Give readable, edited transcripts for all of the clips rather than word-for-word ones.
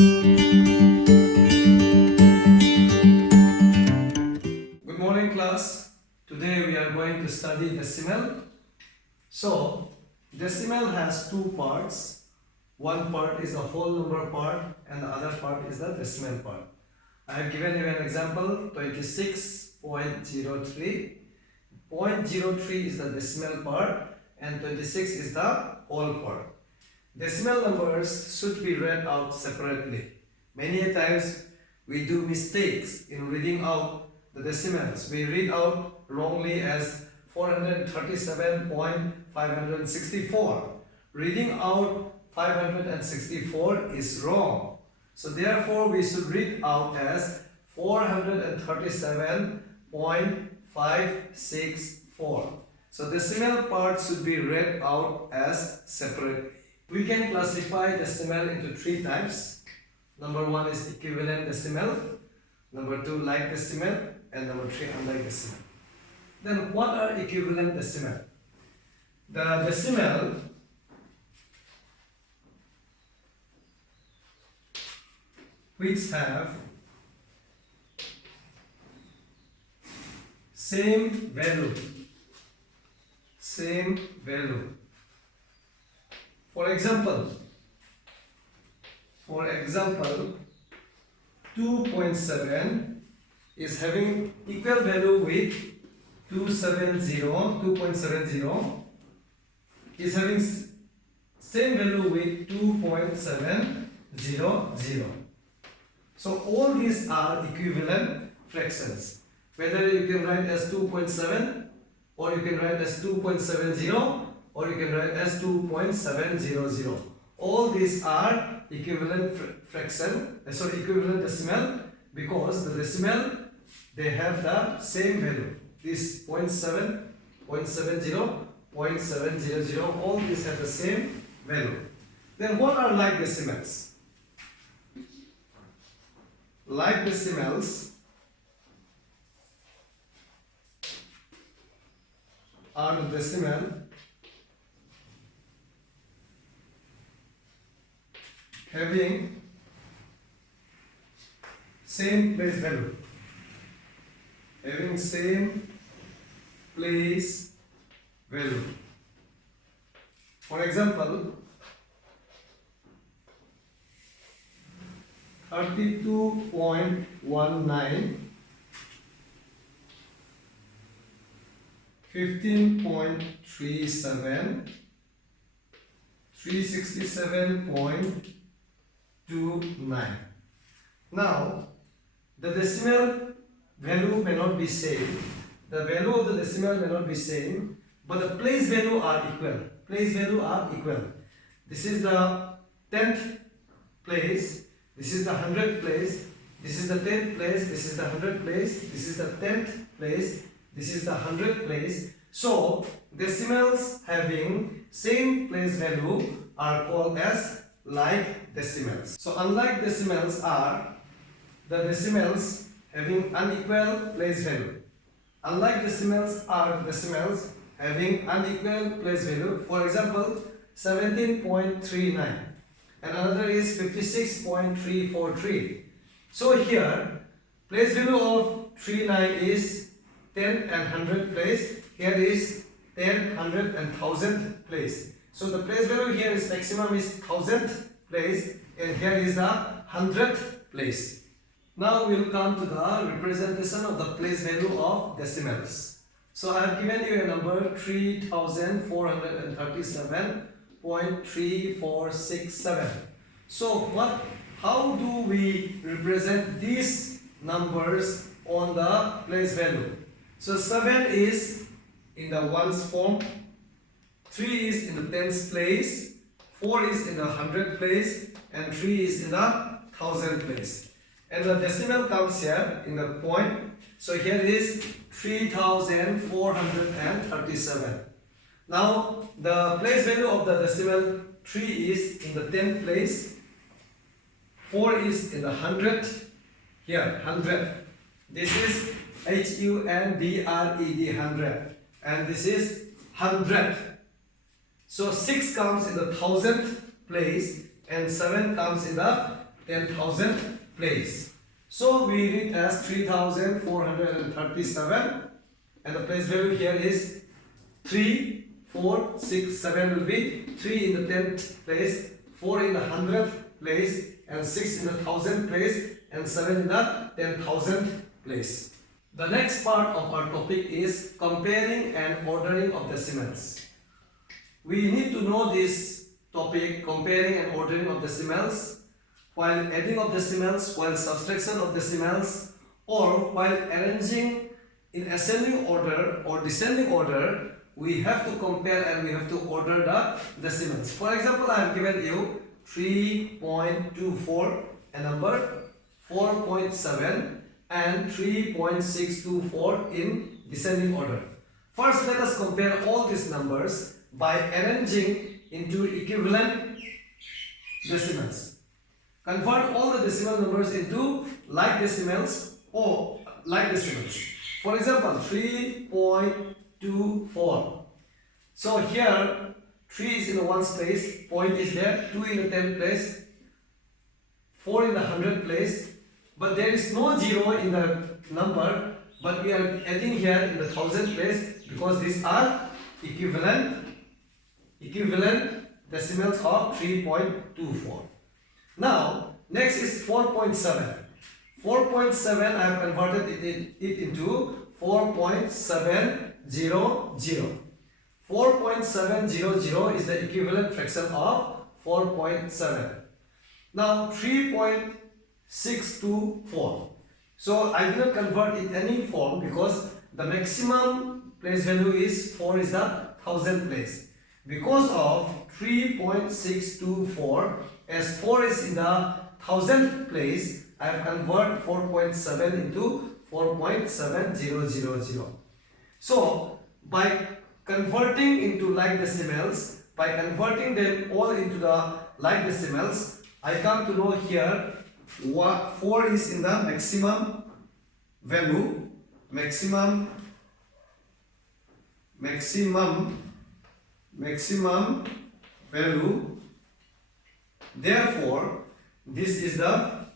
Good morning class. Today we are going to study decimal. So decimal has two parts. One part is the whole number part and the other part is the decimal part. I have given you an example 26.03. 0.03 is the decimal part and 26 is the whole part. Decimal numbers should be read out separately. Many times we do mistakes in reading out the decimals. We read out wrongly as 437.564. Reading out 564 is wrong. So therefore we should read out as 437.564. So decimal part should be read out as separately. We can classify decimal into three types. Number one is equivalent decimal, number two like decimal, and number three unlike decimal. Then what are equivalent decimal? The decimal which have same value. For example, 2.7 is having equal value with 2.70 is having same value with 2.700. So all these are equivalent fractions. Whether you can write as 2.7 or you can write as 2.70 or you can write as 2.700. All these are equivalent equivalent decimal, because the decimal they have the same value. This 0.7, 0.70, 0.700, all these have the same value. Then what are like decimals? Like decimals are the decimal having same place value. Having same place value. For example, 32.19, 15.37, 367.29. Now, the decimal value may not be same. The value of the decimal may not be same, but the place value are equal. Place value are equal. This is the 10th place. This is the 100th place. This is the 10th place. This is the 100th place. This is the 10th place. This is the 100th place. So decimals having same place value are called as like decimals. So unlike decimals are the decimals having unequal place value. Unlike decimals are decimals having unequal place value. For example, 17.39 and another is 56.343. So here place value of 39 is 10 and 100 place. Here is 10, 100 and 1000 place. So the place value here is maximum is 1000th place and here is the 100th place. Now we will come to the representation of the place value of decimals. So I have given you a number 3467.3467. So how do we represent these numbers on the place value? So 7 is in the ones form, 3 is in the tens place, 4 is in the 100th place, and 3 is in the 1000th place. And the decimal comes here in the point. So here is 3437. Now the place value of the decimal 3 is in the 10th place, 4 is in the 100th, here 100. This is HUNDRED 100 and this is 100. So 6 comes in the 1000th place and 7 comes in the 10,000 place. So we read as 3,437, and the place value here is 3, 4, 6, 7 will be 3 in the 10th place, 4 in the 100th place, and 6 in the 1000th place, and 7 in the 10,000th place. The next part of our topic is comparing and ordering of decimals. We need to know this topic, comparing and ordering of decimals, while adding of decimals, while subtraction of decimals, or while arranging in ascending order or descending order. We have to compare and we have to order the decimals. For example, I have given you 3.24, a number 4.7 and 3.624 in descending order. First, let us compare all these numbers by arranging into equivalent decimals. Convert all the decimal numbers into like decimals or like decimals. For example, 3.24. So here 3 is in the 1's place, point is there, 2 in the 10th place, 4 in the 100th place, but there is no 0 in the number, but we are adding here in the 1000th place because these are equivalent decimals of 3.24. Now, next is 4.7. 4.7, I have converted it into 4.700. 4.700 is the equivalent fraction of 4.7. Now, 3.624. So, I will not convert in any form because the maximum place value is 4 is the 1000th place. Because of 3.624, as 4 is in the 1000th place, I have converted 4.7 into 4.7000. So, by converting into like decimals, by converting them all into the like decimals, I come to know here what 4 is in the maximum value, maximum value. Therefore, this is the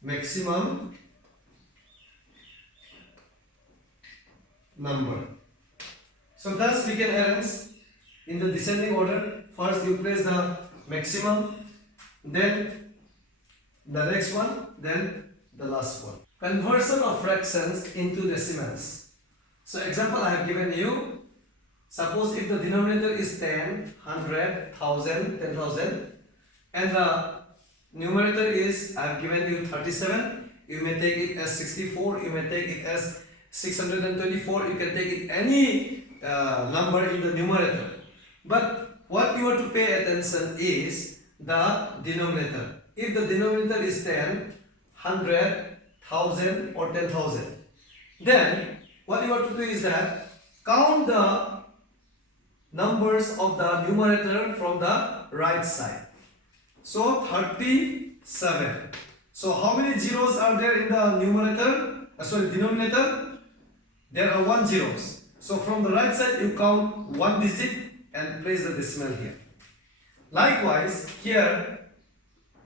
maximum number. So thus we can arrange in the descending order. First you place the maximum, then the next one, then the last one. Conversion of fractions into decimals. So example I have given you. Suppose if the denominator is 10, 100, 1000, 10,000, and the numerator is, I have given you 37, you may take it as 64, you may take it as 624, you can take it any number in the numerator. But what you have to pay attention is the denominator. If the denominator is 10, 100, 1000 or 10,000, then what you have to do is that count the numbers of the numerator from the right side. So 37. So how many zeros are there in the numerator? Denominator? There are 1 zeros. So from the right side you count 1 digit and place the decimal here. Likewise, here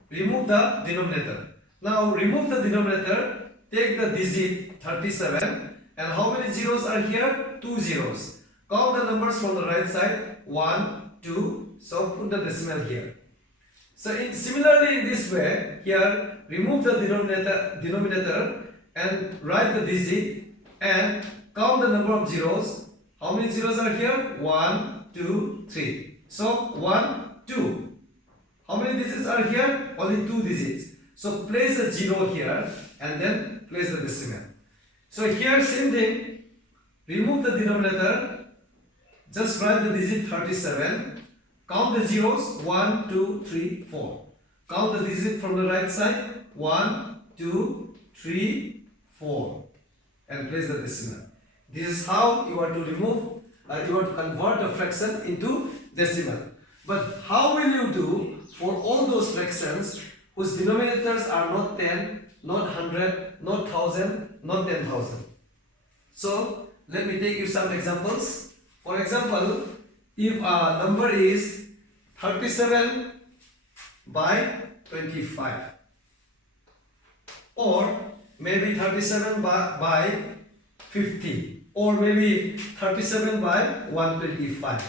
remove the denominator. Now remove the denominator, take the digit 37, and how many zeros are here? 2 zeros. Count the numbers from the right side, 1, 2, so put the decimal here. So similarly in this way, here remove the denominator and write the digit and count the number of zeros. How many zeros are here? 1, 2, 3. So 1, 2. How many digits are here? Only 2 digits. So place a 0 here and then place the decimal. So here same thing, remove the denominator, just write the digit 37, count the zeros 1, 2, 3, 4. Count the digit from the right side 1, 2, 3, 4 and place the decimal. This is how you are to remove, you are to convert a fraction into decimal. But how will you do for all those fractions whose denominators are not 10, not 100, not 1000, not 10,000? So let me take you some examples. For example, if a number is 37 by 25, or maybe 37 by 50, or maybe 37 by 125,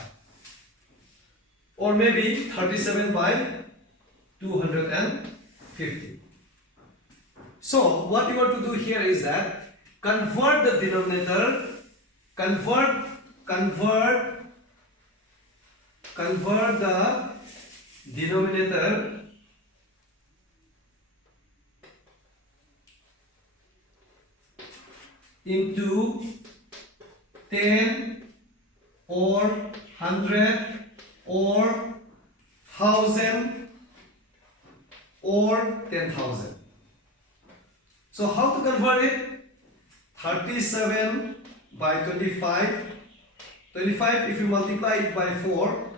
or maybe 37 by 250. So what you want to do here is that convert the denominator, convert the denominator into 10 or 100 or 1000 or 10,000. So how to convert it? 37 by 25. 25, if you multiply it by 4,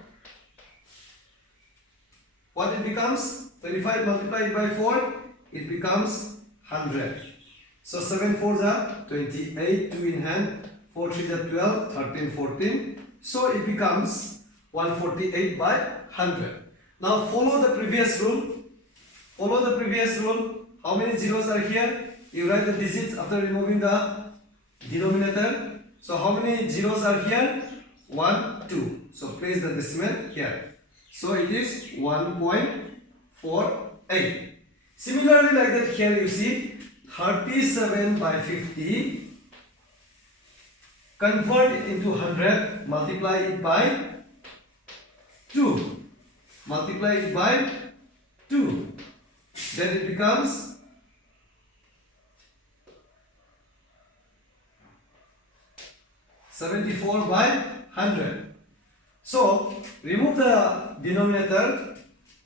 what it becomes? 25 multiplied by 4, it becomes 100. So 7 4s are 28, 2 in hand, 4 3s are 12, 13, 14. So it becomes 148 by 100. Now follow the previous rule. Follow the previous rule. How many zeros are here? You write the digits after removing the denominator. So how many zeros are here? 1, 2. So place the decimal here. So it is 1.48. Similarly, like that, here you see 37 by 50. Convert it into 100. Multiply it by 2. Multiply it by 2. Then it becomes 74 by 100. So remove the denominator.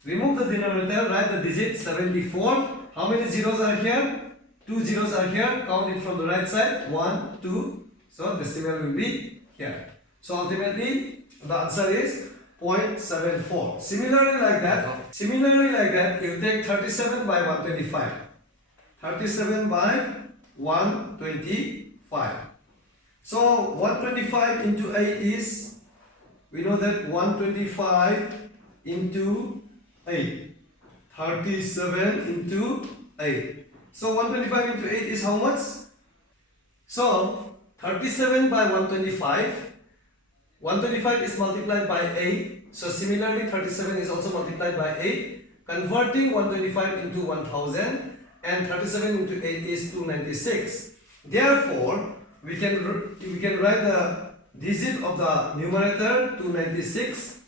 Remove the denominator. Write the digit 74. How many zeros are here? 2 zeros are here. Count it from the right side. 1, 2. So decimal will be here. So ultimately the answer is 0.74. Similarly like that, you take 37 by 125. 37 by 125. So 125 into 8 is, we know that 125 into 8. 37 into 8. So 125 into 8 is how much? So 37 by 125. 125 is multiplied by 8. So similarly 37 is also multiplied by 8. Converting 125 into 1000, and 37 into 8 is 296. Therefore, we can write the digit of the numerator 296.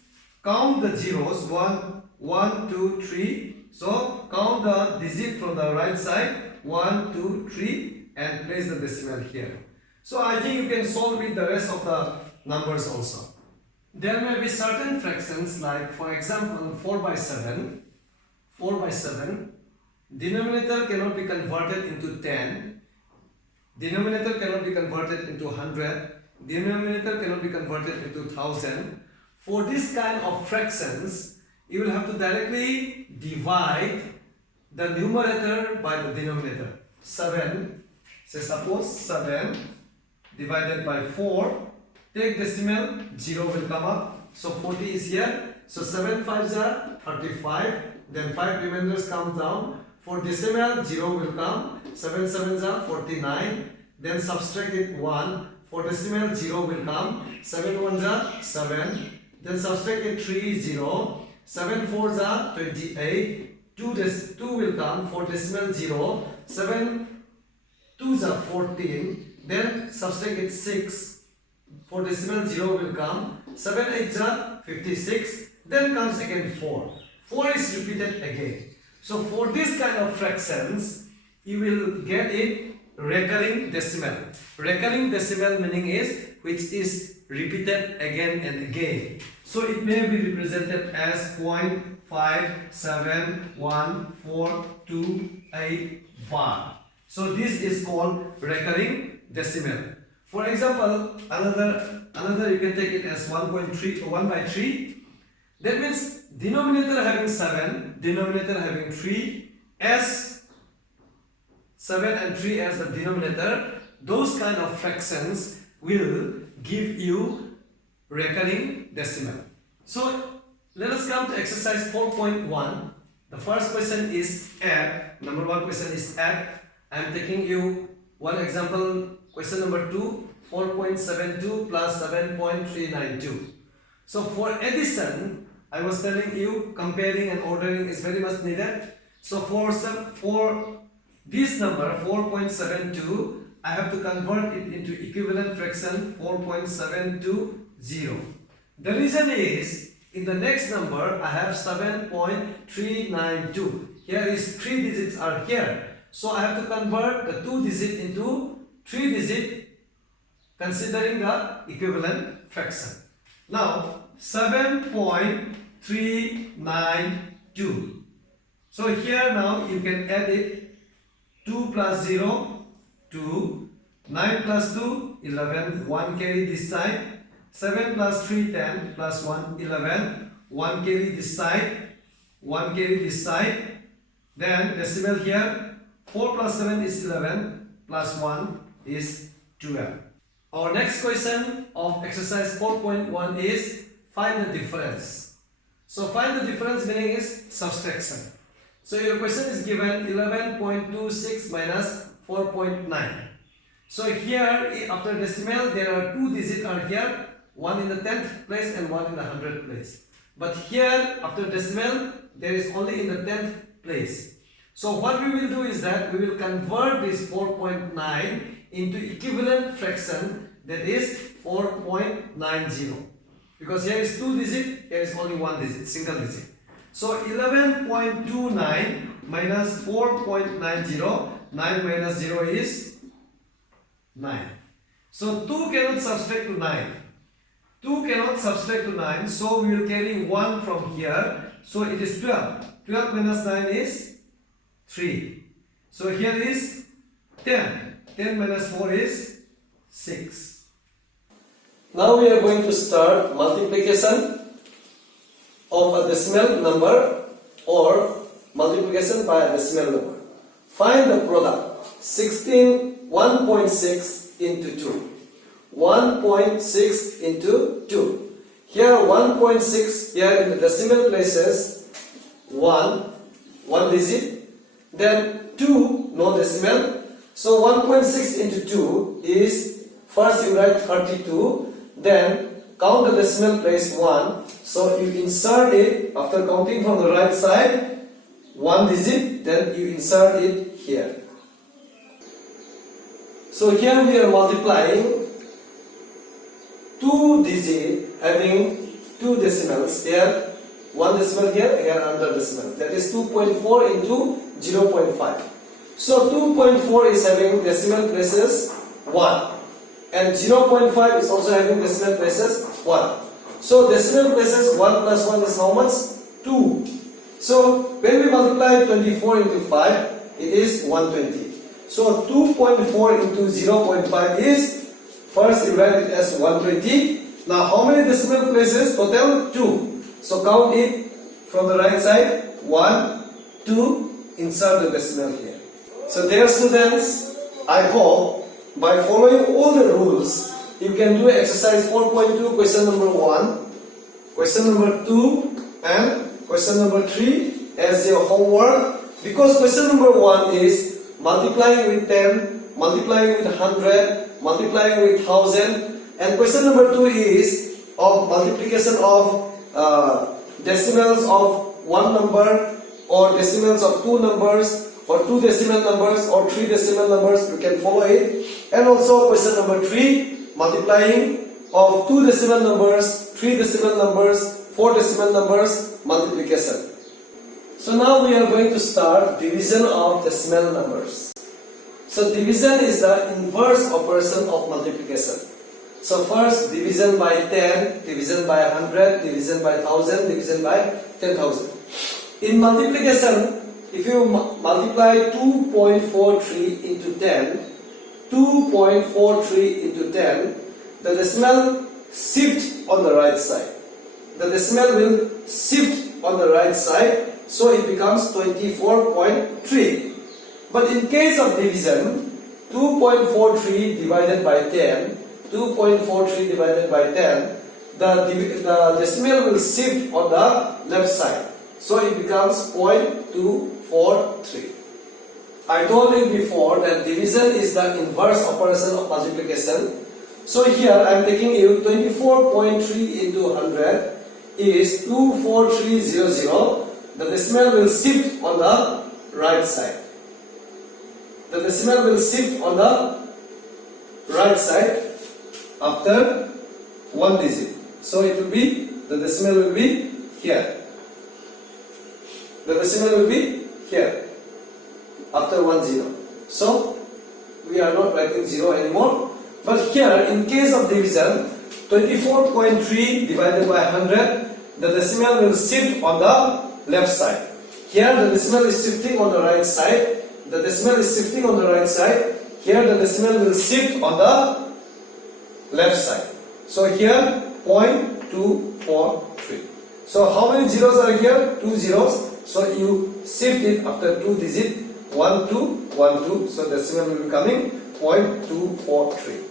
Count the zeros 1, 1, 2, 3. So count the digit from the right side 1, 2, 3 and place the decimal here. So I think you can solve with the rest of the numbers also. There may be certain fractions, like for example 4 by 7. 4 by 7. Denominator cannot be converted into 10. Denominator cannot be converted into 100. Denominator cannot be converted into 1000. For this kind of fractions, you will have to directly divide the numerator by the denominator. 7, say suppose 7 divided by 4. Take decimal, 0 will come up. So 40 is here. So 7 5s are 35. Then 5 remainders come down. For decimal, 0 will come. 7 7s are 49. Then subtract it 1. For decimal, 0 will come. 7 1s are 7. Then subtract it 3 0. 7 4s are 28. 2 will come. For decimal, 0. 7 2s are 14. Then subtract it 6. For decimal, 0 will come. 7 8s are 56. Then comes again 4. 4 is repeated again. So for this kind of fractions, you will get it recurring decimal. Recurring decimal meaning is which is repeated again and again. So it may be represented as 0.5711428 bar. So this is called recurring decimal. For example, another you can take it as 1.3 or 1 by 3. That means denominator having 7, denominator having 3, as 7 and 3 as the denominator. Those kind of fractions will give you recurring decimal. So let us come to exercise 4.1. The first question is add. Number one question is add. I am taking you one example. Question number 2, 4.72 plus 7.392. So for addition, I was telling you comparing and ordering is very much needed. So for this number 4.72, I have to convert it into equivalent fraction 4.720. The reason is, in the next number I have 7.392. Here is 3 digits are here. So I have to convert the 2 digit into 3 digit considering the equivalent fraction. Now 7.392. So here now you can add it. 2 plus 0, 2. 9 plus 2, 11. 1 carry this side. 7 plus 3, 10. Plus 1, 11. 1 carry this side. 1 carry this side. Then decimal here. 4 plus 7 is 11. Plus 1 is 12. Our next question of exercise 4.1 is find the difference. So find the difference meaning is subtraction. So your question is given 11.26 minus 4.9. So here after decimal there are 2 digits are here, one in the 10th place and one in the 100th place. But here after decimal there is only in the 10th place. So what we will do is that we will convert this 4.9 into equivalent fraction, that is 4.90. Because here is 2 digit, here is only 1 digit, single digit. So 11.29 minus 4.90, 9 minus 0 is 9. So 2 cannot subtract to 9. 2 cannot subtract to 9, so we will carry 1 from here. So it is 12. 12 minus 9 is 3. So here is 10. 10 minus 4 is 6. Now we are going to start multiplication of a decimal number or multiplication by a decimal number. Find the product. 1.6 into 2. 1.6 into 2. Here 1.6, here in the decimal places 1 digit, then 2, no decimal. So 1.6 into 2 is, first you write 32, then count the decimal place 1. So you insert it after counting from the right side, 1 digit, then you insert it here. So here we are multiplying 2 digit having 2 decimals. Here 1 decimal here, here another decimal. That is 2.4 into 0.5. So 2.4 is having decimal places 1. And 0.5 is also having decimal places 1. So decimal places 1 plus 1 is how much? 2. So when we multiply 24 into 5, it is 120. So 2.4 into 0.5 is, first you write it as 120. Now how many decimal places? Total 2. So count it from the right side. 1, 2, insert the decimal here. So dear students, I hope by following all the rules, you can do exercise 4.2, question number 1, question number 2 and question number 3 as your homework. Because question number 1 is multiplying with 10, multiplying with 100, multiplying with 1000, and question number 2 is of multiplication of decimals of 1 number or decimals of 2 numbers or 2 decimal numbers or 3 decimal numbers. You can follow it. And also question number 3, multiplying of 2 decimal numbers, 3 decimal numbers, 4 decimal numbers, multiplication. So now we are going to start division of decimal numbers. So division is the inverse operation of multiplication. So first division by 10, division by 100, division by 1000, division by 10,000. In multiplication, if you multiply 2.43 into 10, 2.43 into 10, the decimal shift on the right side. The decimal will shift on the right side, so it becomes 24.3. But in case of division, 2.43 divided by 10, 2.43 divided by 10, the decimal will shift on the left side. So it becomes 0.243. I told you before that division is the inverse operation of multiplication. So here I am taking you 24.3 into 100 is 24300. The decimal will shift on the right side. The decimal will shift on the right side after one digit. So it will be, the decimal will be here. The decimal will be here after 1 0. So we are not writing 0 anymore. But here in case of division, 24.3 divided by 100, the decimal will shift on the left side. Here the decimal is shifting on the right side. The decimal is shifting on the right side. Here the decimal will shift on the left side. So here 0.243. So how many zeros are here? 2 zeros. So you shift it after 2 digits. 1 2 1 2. So decimal will be coming 0.243.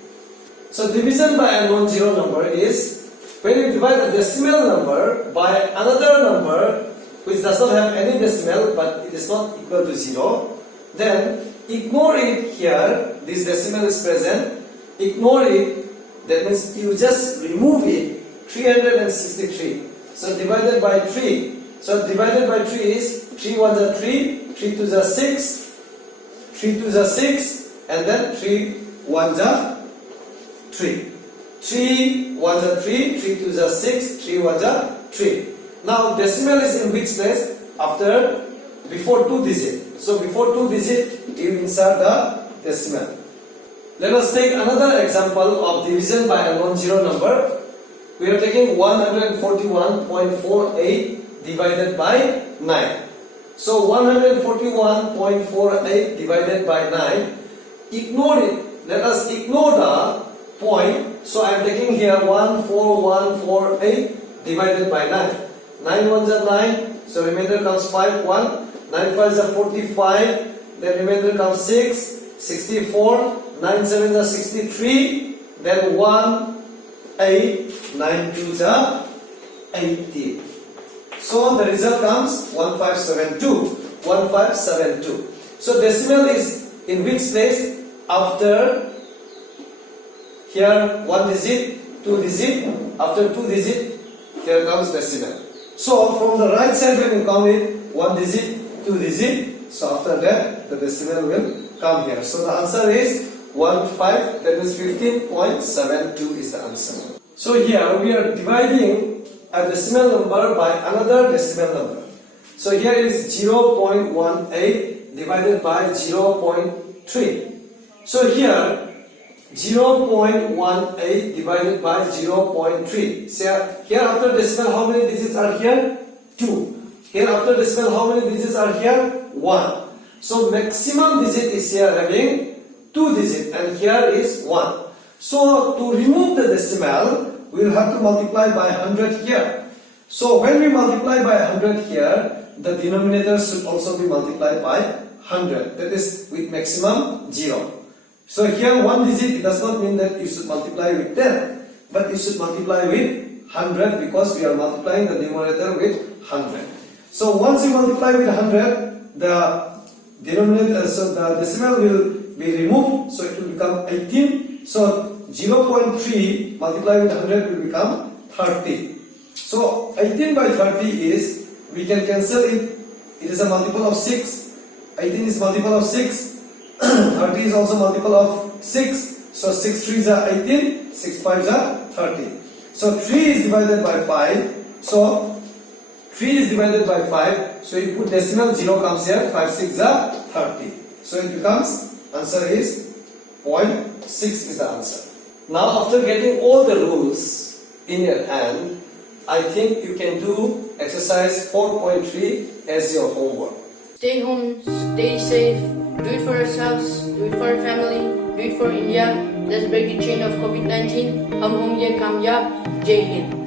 So division by a non-zero number is when you divide a decimal number by another number which does not have any decimal but it is not equal to 0, then ignore it here. This decimal is present. Ignore it. That means you just remove it. 363. So divided by 3. So divided by 3 is 3 ones are 3, 3 twos are 6, 3 twos are 6, and then 3 ones are 3. 3 ones are 3, 3 twos are 6, 3 ones are 3. Now decimal is in which place? After, before 2 digit. So before 2 digit, you insert the decimal. Let us take another example of division by a non-zero number. We are taking 141.48 divided by 9. So 141.48 divided by 9. Ignore it. Let us ignore the point. So I am taking here 14148 divided by 9. 9 ones are 9. So remainder comes 5, 1. 9 fives are 45. Then remainder comes 6, 64. 9 sevens are 63. Then 1, 8. 9 twos are 80. So the result comes 1572. 1572. So decimal is in which place? After here 1 digit, 2 digit. After 2 digit, here comes decimal. So from the right side when you count it, 1 digit, 2 digit. So after that the decimal will come here. So the answer is 15. That means 15.72 is the answer. So here we are dividing a decimal number by another decimal number. So here is 0.18 divided by 0.3. So here 0.18 divided by 0.3. So here after decimal how many digits are here? 2. Here after decimal how many digits are here? 1. So maximum digit is here having 2 digits and here is 1. So to remove the decimal, we will have to multiply by 100 here. So when we multiply by 100 here, the denominator should also be multiplied by 100. That is with maximum 0. So here 1 digit, it does not mean that you should multiply with 10, but you should multiply with 100 because we are multiplying the numerator with 100. So once you multiply with 100, the denominator, so the decimal will be removed, so it will become 18. So 0.3 multiplied with 100 will become 30. So 18 by 30 is, we can cancel it. It is a multiple of 6. 18 is multiple of 6. 30 is also multiple of 6. So 6 3s are 18. 6 5s are 30. So 3 is divided by 5. So 3 is divided by 5. So you put decimal, 0 comes here. 5 6 are 30. So it becomes, answer is 0.6 is the answer. Now after getting all the rules in your hand, I think you can do exercise 4.3 as your homework. Stay home, stay safe, do it for yourselves, do it for your family, do it for India. Let's break the chain of COVID-19. हम होंगे कामयाब. जय हिंद.